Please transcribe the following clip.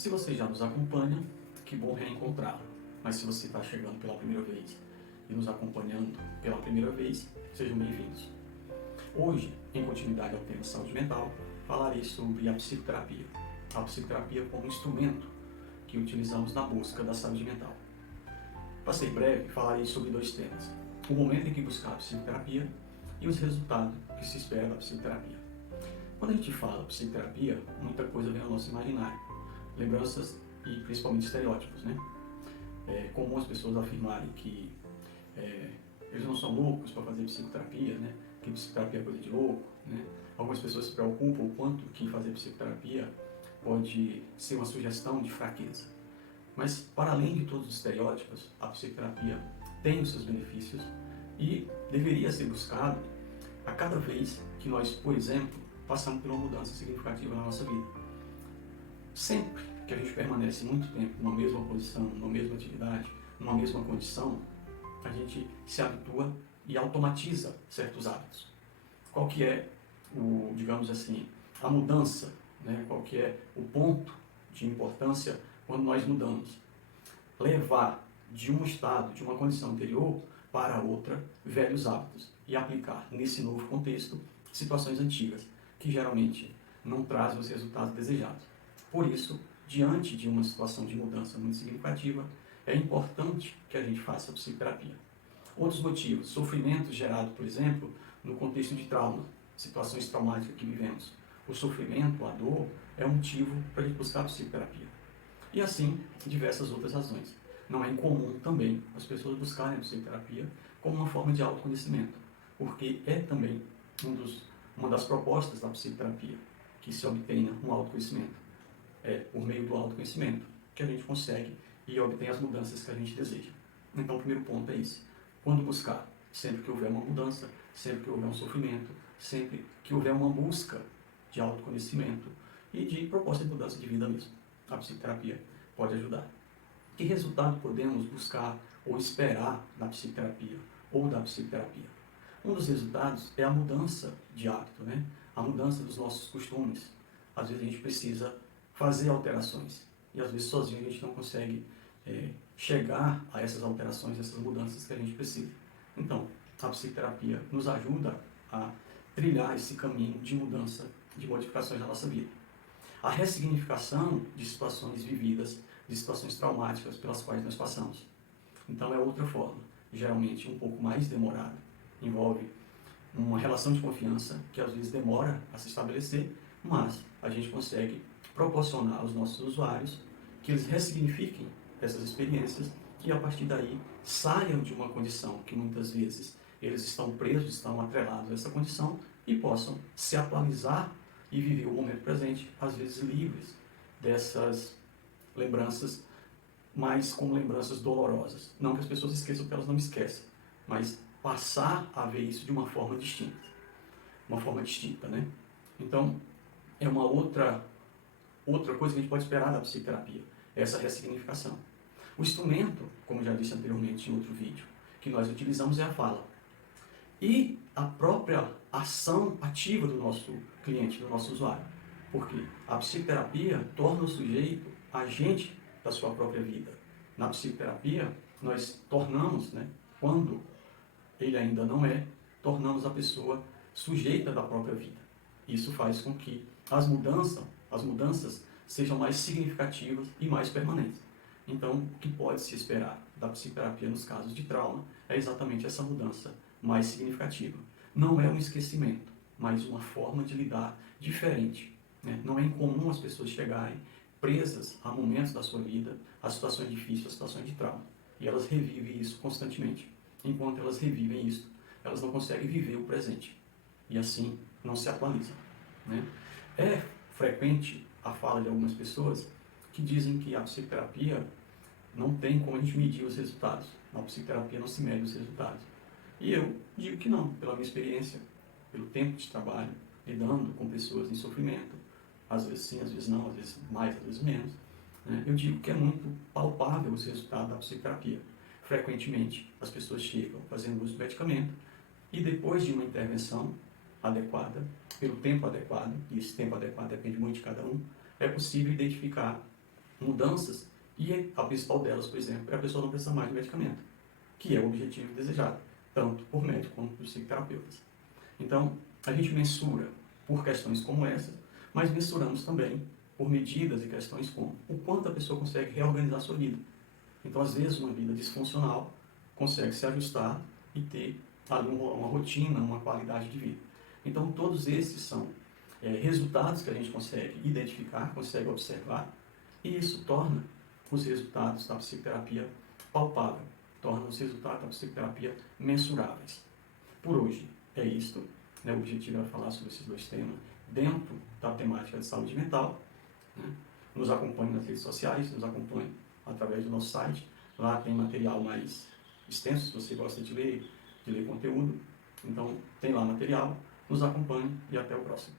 Se você já nos acompanha, que bom reencontrá-lo. Mas se você está chegando pela primeira vez e nos acompanhando pela primeira vez, sejam bem-vindos. Hoje, em continuidade ao tema saúde mental, falarei sobre a psicoterapia. A psicoterapia como instrumento que utilizamos na busca da saúde mental. Para ser breve, falarei sobre dois temas: o momento em que buscar a psicoterapia e os resultados que se espera da psicoterapia. Quando a gente fala psicoterapia, muita coisa vem ao nosso imaginário, lembranças e principalmente estereótipos, né? É comum as pessoas afirmarem que eles não são loucos para fazer psicoterapia, né? Que psicoterapia é coisa de louco, né? Algumas pessoas se preocupam o quanto que fazer psicoterapia pode ser uma sugestão de fraqueza. Mas, para além de todos os estereótipos, a psicoterapia tem os seus benefícios e deveria ser buscado a cada vez que nós, por exemplo, passamos por uma mudança significativa na nossa vida. Sempre que a gente permanece muito tempo numa mesma posição, numa mesma atividade, numa mesma condição, a gente se habitua e automatiza certos hábitos. Qual que é digamos assim, a mudança, né? Qual que é o ponto de importância quando nós mudamos? Levar de um estado, de uma condição anterior para outra, velhos hábitos e aplicar nesse novo contexto situações antigas, que geralmente não trazem os resultados desejados. Por isso, diante de uma situação de mudança muito significativa, é importante que a gente faça a psicoterapia. Outros motivos: sofrimento gerado, por exemplo, no contexto de trauma, situações traumáticas que vivemos. O sofrimento, a dor, é um motivo para a gente buscar a psicoterapia. E assim, diversas outras razões. Não é incomum também as pessoas buscarem a psicoterapia como uma forma de autoconhecimento, porque é também uma das propostas da psicoterapia, que se obtenha um autoconhecimento. É por meio do autoconhecimento que a gente consegue e obtém as mudanças que a gente deseja. Então, o primeiro ponto é esse: quando buscar? Sempre que houver uma mudança, sempre que houver um sofrimento, sempre que houver uma busca de autoconhecimento e de proposta de mudança de vida mesmo. A psicoterapia pode ajudar. Que resultado podemos buscar ou esperar da psicoterapia ou da psicoterapia? Um dos resultados é a mudança de hábito, né? A mudança dos nossos costumes. Às vezes a gente precisa fazer alterações e às vezes sozinho a gente não consegue chegar a essas alterações, essas mudanças que a gente precisa. Então, a psicoterapia nos ajuda a trilhar esse caminho de mudança, de modificações na nossa vida. A ressignificação de situações vividas, de situações traumáticas pelas quais nós passamos. Então é outra forma, geralmente um pouco mais demorada. Envolve uma relação de confiança que às vezes demora a se estabelecer, mas a gente consegue proporcionar aos nossos usuários que eles ressignifiquem essas experiências e a partir daí saiam de uma condição que muitas vezes eles estão presos, estão atrelados a essa condição e possam se atualizar e viver o momento presente, às vezes livres dessas lembranças, mas como lembranças dolorosas. Não que as pessoas esqueçam, porque elas não esquecem, mas passar a ver isso de uma forma distinta, né? Então, é uma outra coisa que a gente pode esperar da psicoterapia, essa ressignificação. O instrumento, como já disse anteriormente em outro vídeo, que nós utilizamos é a fala. E a própria ação ativa do nosso cliente, do nosso usuário. Porque a psicoterapia torna o sujeito agente da sua própria vida. Na psicoterapia, nós tornamos, né, quando ele ainda não é, tornamos a pessoa sujeita da própria vida. Isso faz com que as mudanças sejam mais significativas e mais permanentes. Então, o que pode se esperar da psicoterapia nos casos de trauma é exatamente essa mudança mais significativa. Não é um esquecimento, mas uma forma de lidar diferente, né? Não é incomum as pessoas chegarem presas a momentos da sua vida, a situações difíceis, a situações de trauma. E elas revivem isso constantemente. Enquanto elas revivem isso, elas não conseguem viver o presente. E assim não se atualizam, né? É frequente a fala de algumas pessoas que dizem que a psicoterapia não tem como a gente medir os resultados. Na psicoterapia não se mede os resultados. E eu digo que não, pela minha experiência, pelo tempo de trabalho, lidando com pessoas em sofrimento, às vezes sim, às vezes não, às vezes mais, às vezes menos, né? Eu digo que é muito palpável os resultados da psicoterapia. Frequentemente, as pessoas chegam fazendo uso do medicamento e depois de uma intervenção adequada, pelo tempo adequado, e esse tempo adequado depende muito de cada um, é possível identificar mudanças, e a principal delas, por exemplo, é a pessoa não precisar mais de medicamento, que é o objetivo desejado, tanto por médico quanto por psicoterapeutas. Então, a gente mensura por questões como essas, mas mensuramos também por medidas e questões como o quanto a pessoa consegue reorganizar a sua vida. Então, às vezes, uma vida disfuncional consegue se ajustar e ter ali uma rotina, uma qualidade de vida. Então, todos esses são resultados que a gente consegue identificar, consegue observar, e isso torna os resultados da psicoterapia palpável, torna os resultados da psicoterapia mensuráveis. Por hoje é isto, né? O objetivo era falar sobre esses dois temas dentro da temática de saúde mental. Né? Nos acompanhe nas redes sociais, nos acompanhe através do nosso site. Lá tem material mais extenso, se você gosta de ler conteúdo. Então, tem lá material. Nos acompanhe e até o próximo.